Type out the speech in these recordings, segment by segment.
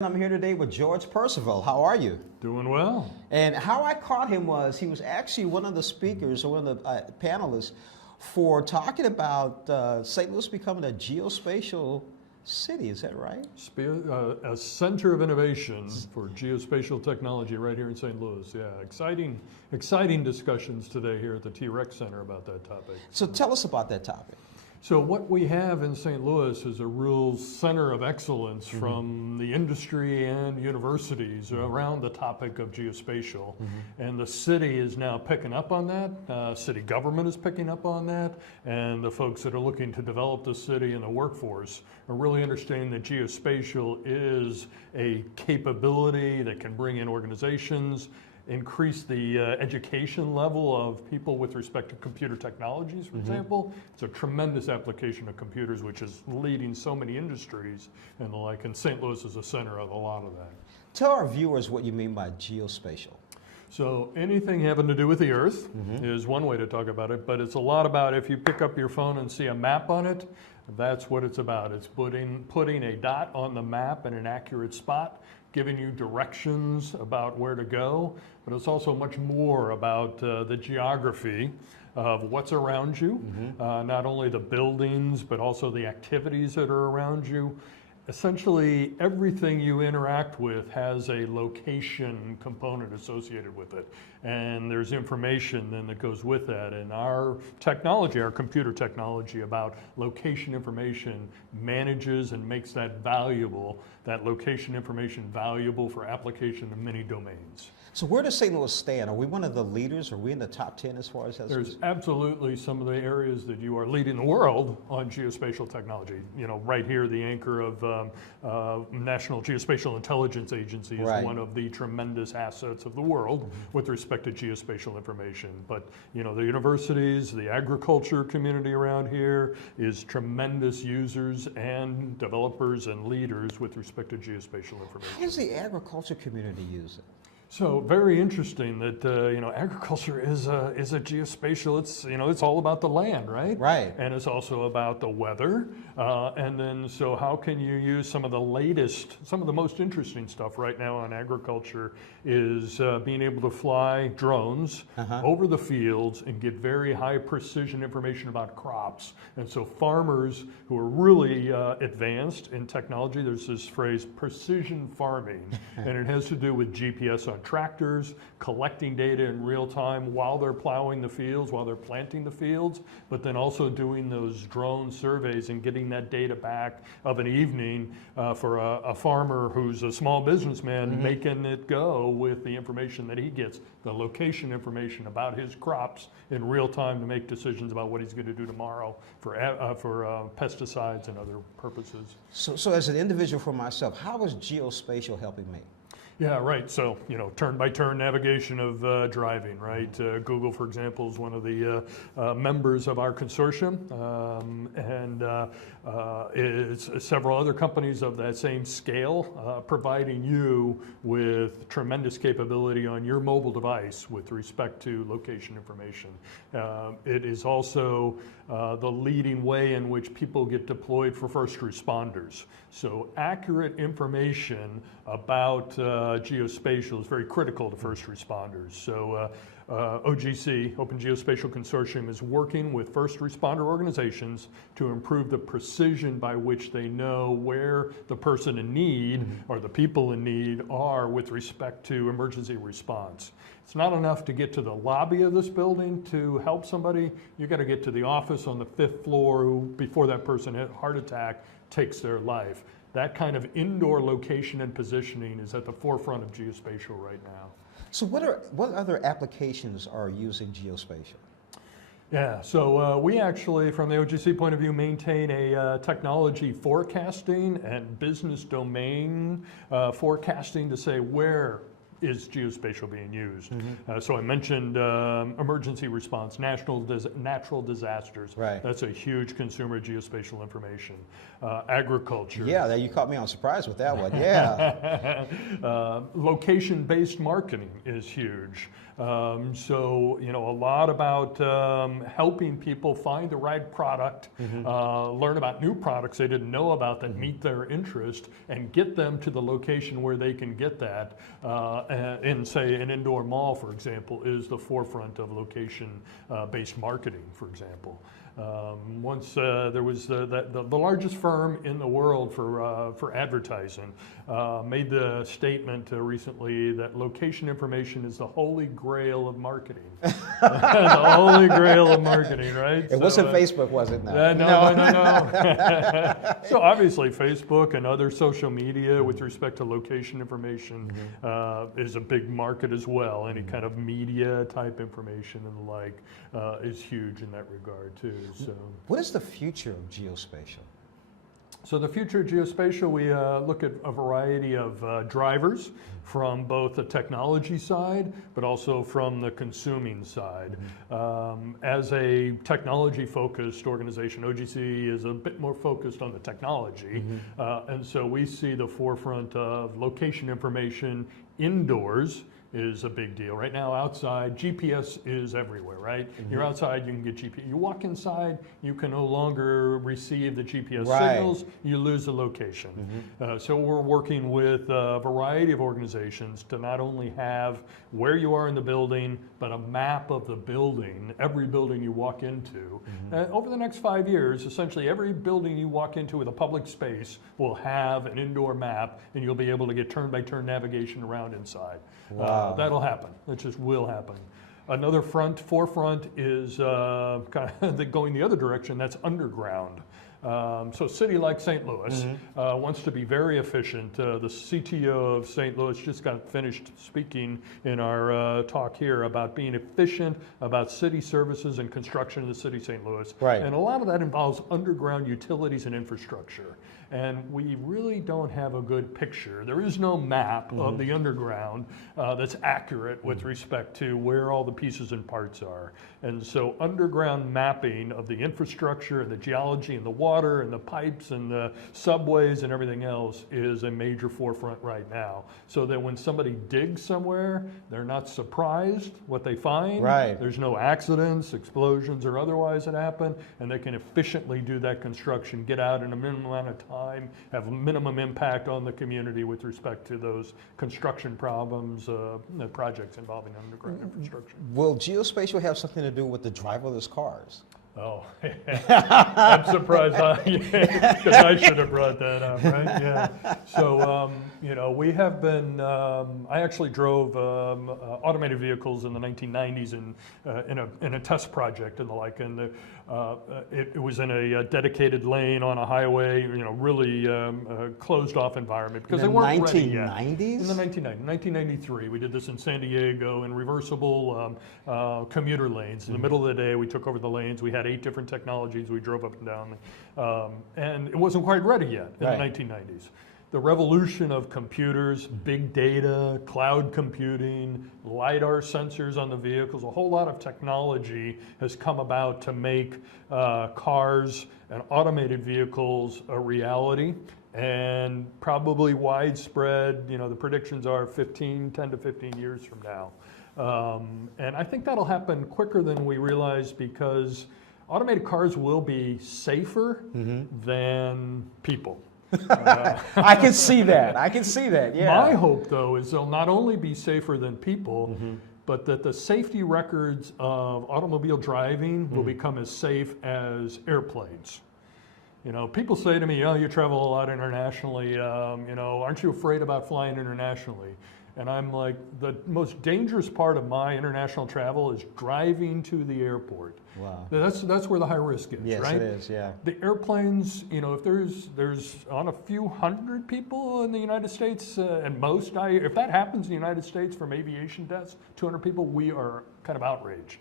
I'm here today with George Percivall. How are you? Doing well. And how I caught him was he was actually one of the speakers or one of the panelists for talking about St. Louis becoming a geospatial city. Is that right? A center of innovation for geospatial technology right here in St. Louis. Yeah, exciting discussions today here at the T-Rex Center about that topic. So tell us about that topic. So what we have in St. Louis is a real center of excellence from the industry and universities around the topic of geospatial. And the city is now picking up on that. City government is picking up on that. And the folks that are looking to develop the city and the workforce are really understanding that geospatial is a capability that can bring in organizations, increase the education level of people with respect to computer technologies, for example. It's a tremendous application of computers, which is leading so many industries and the like, and St. Louis is a center of a lot of that. Tell our viewers what you mean by geospatial. So anything having to do with the Earth is one way to talk about it, but it's a lot about if you pick up your phone and see a map on it, that's what it's about. It's putting a dot on the map in an accurate spot, giving you directions about where to go, but it's also much more about the geography of what's around you, not only the buildings, but also the activities that are around you. Essentially, everything you interact with has a location component associated with it. And there's information then that goes with that. And our technology, our computer technology about location information manages and makes that valuable, that location information valuable for application in many domains. So where does St. Louis stand? Are we one of the leaders? Are we in the top 10 as far as that? There's absolutely some of the areas that you are leading the world on geospatial technology. You know, right here, the anchor of National Geospatial Intelligence Agency is one of the tremendous assets of the world with respect to geospatial information. But, you know, the universities, the agriculture community around here is tremendous users and developers and leaders with respect to geospatial information. How does the agriculture community use it? So very interesting that you know, agriculture is a geospatial. It's, you know, it's all about the land, right? Right. And it's also about the weather. And then so how can you use some of the latest, some of the most interesting stuff right now on agriculture is being able to fly drones over the fields and get very high precision information about crops. And so farmers who are really advanced in technology, there's this phrase precision farming, and it has to do with GPS on tractors, collecting data in real time while they're plowing the fields, while they're planting the fields, but then also doing those drone surveys and getting that data back of an evening for a farmer who's a small businessman, making it go with the information that he gets, the location information about his crops in real time to make decisions about what he's going to do tomorrow for pesticides and other purposes. So as an individual for myself, how is geospatial helping me? Yeah, right. So, you know, turn-by-turn navigation of driving, right? Google, for example, is one of the members of our consortium, and it's several other companies of that same scale providing you with tremendous capability on your mobile device with respect to location information. It is also the leading way in which people get deployed for first responders. So accurate information about geospatial is very critical to first responders. So OGC, Open Geospatial Consortium, is working with first responder organizations to improve the precision by which they know where the person in need or the people in need are with respect to emergency response. It's not enough to get to the lobby of this building to help somebody. You got to get to the office on the 5th floor who, before that person had a heart attack, takes their life. That kind of indoor location and positioning is at the forefront of geospatial right now. So what other applications are using geospatial? Yeah, so we actually, from the OGC point of view, maintain a technology forecasting and business domain forecasting to say where is geospatial being used? So I mentioned emergency response, natural disasters. Right. That's a huge consumer of geospatial information. Agriculture. Yeah, you caught me on surprise with that one. Yeah. Location-based marketing is huge. So, a lot about helping people find the right product, learn about new products they didn't know about that meet their interest, and get them to the location where they can get that. In, say, an indoor mall, for example, is the forefront of location-based marketing, for example. Once there was the largest firm in the world for advertising made the statement recently that location information is the holy grail of marketing. The holy grail of marketing, right? It wasn't Facebook, was it? No. No. So obviously Facebook and other social media with respect to location information is a big market as well. Any kind of media type information and the like is huge in that regard too. So, what is the future of geospatial? So the future of geospatial, we look at a variety of drivers from both the technology side, but also from the consuming side. As a technology-focused organization, OGC is a bit more focused on the technology, and so we see the forefront of location information indoors is a big deal. Right now outside, GPS is everywhere, right? You're outside, you can get GPS. You walk inside, you can no longer receive the GPS signals, you lose the location. So we're working with a variety of organizations to not only have where you are in the building, but a map of the building, every building you walk into. Over the next 5 years, essentially every building you walk into with a public space will have an indoor map, and you'll be able to get turn-by-turn navigation around inside. Wow. That'll happen. It just will happen. Another forefront is kind of going the other direction. That's underground. So a city like St. Louis wants to be very efficient. The CTO of St. Louis just got finished speaking in our talk here about being efficient, about city services and construction in the city of St. Louis. Right. And a lot of that involves underground utilities and infrastructure. And we really don't have a good picture. There is no map of the underground that's accurate with respect to where all the pieces and parts are. And so underground mapping of the infrastructure and the geology and the water and the pipes and the subways and everything else is a major forefront right now. So that when somebody digs somewhere, they're not surprised what they find. Right. There's no accidents, explosions, or otherwise that happen, and they can efficiently do that construction, get out in a minimum amount of time, have a minimum impact on the community with respect to those construction problems, projects involving underground infrastructure. Will geospatial have something to do with the driverless cars? Oh, I'm surprised because I should have brought that up, right? Yeah. So, we have been, I actually drove automated vehicles in the 1990s in a test project and the like, and it was in a dedicated lane on a highway, really closed off environment because they weren't ready yet. In the 1990s? 1993, we did this in San Diego in reversible commuter lanes. In the middle of the day, we took over the lanes. We had 8 different technologies. We drove up and down, and it wasn't quite ready yet in the 1990s. The revolution of computers, big data, cloud computing, LiDAR sensors on the vehicles, a whole lot of technology has come about to make cars and automated vehicles a reality, and probably widespread. The predictions are 10 to 15 years from now. And I think that'll happen quicker than we realize because automated cars will be safer than people. I can see that. Yeah. My hope, though, is they'll not only be safer than people, but that the safety records of automobile driving will become as safe as airplanes. People say to me, "Oh, you travel a lot internationally. Aren't you afraid about flying internationally?" And I'm like, the most dangerous part of my international travel is driving to the airport. Wow. That's where the high risk is, yes, right? Yes, it is, yeah. The airplanes, if there's on a few hundred people in the United States, and most die, if that happens in the United States from aviation deaths, 200 people, we are kind of outraged.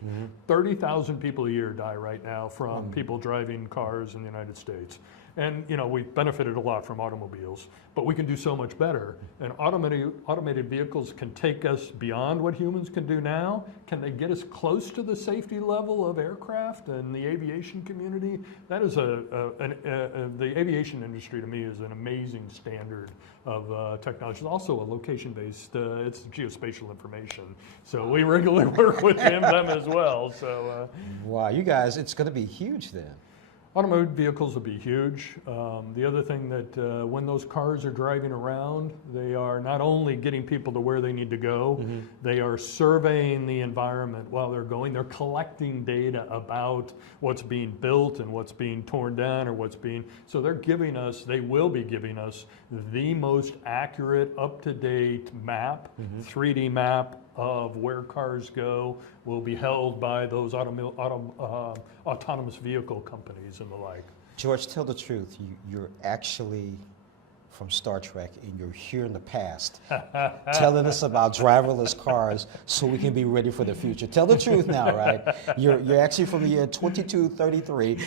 30,000 people a year die right now from people driving cars in the United States. And we benefited a lot from automobiles, but we can do so much better. And automated vehicles can take us beyond what humans can do now. Can they get us close to the safety level of aircraft and the aviation community? That is the aviation industry to me is an amazing standard of technology. It's also a location-based, it's geospatial information. So we regularly work with them as well. So wow, you guys, it's going to be huge then. automated vehicles will be huge. The other thing that when those cars are driving around, they are not only getting people to where they need to go, they are surveying the environment while they're going. They're collecting data about what's being built and what's being torn down or so they will be giving us the most accurate, up-to-date map, 3D map of where cars go, will be held by those autonomous vehicle companies and the like. George, tell the truth. You're actually from Star Trek, and you're here in the past telling us about driverless cars so we can be ready for the future. Tell the truth now, right? You're actually from the year 2233.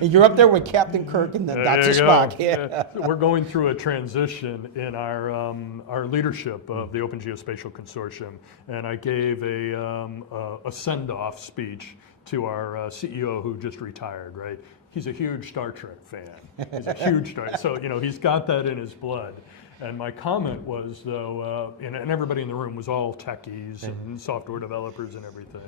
And you're up there with Captain Kirk and Dr. Spock. Yeah. We're going through a transition in our leadership of the Open Geospatial Consortium, and I gave a send-off speech to our CEO who just retired, right? He's a huge Star Trek fan. He's a huge Star so he's got that in his blood. And my comment was, though, and everybody in the room was all techies and software developers and everything.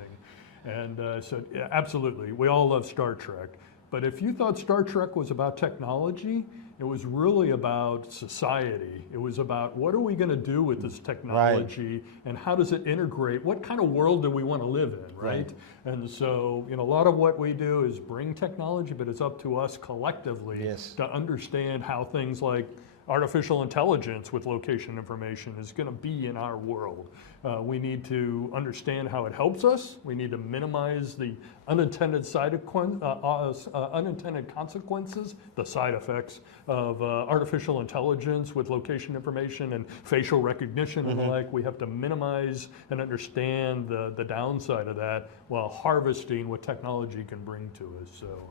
And I said, yeah, absolutely, we all love Star Trek. But if you thought Star Trek was about technology, it was really about society. It was about what are we going to do with this technology and how does it integrate? What kind of world do we want to live in, right? And so, a lot of what we do is bring technology, but it's up to us collectively to understand how things like artificial intelligence with location information is going to be in our world. We need to understand how it helps us. We need to minimize the unintended consequences, the side effects of artificial intelligence with location information and facial recognition and the like. We have to minimize and understand the downside of that while harvesting what technology can bring to us. So.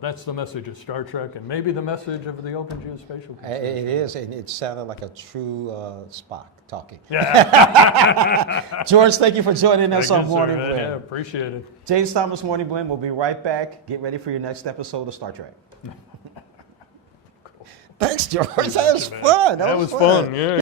That's the message of Star Trek, and maybe the message of the Open Geospatial Consortium. It is, and it sounded like a true Spock talking. Yeah. George, thank you for joining us on Morning Blend. Yeah, appreciate it. James Thomas, Morning Blend. We'll be right back. Get ready for your next episode of Star Trek. Cool. Thanks, George. That was fun. That was fun, yeah.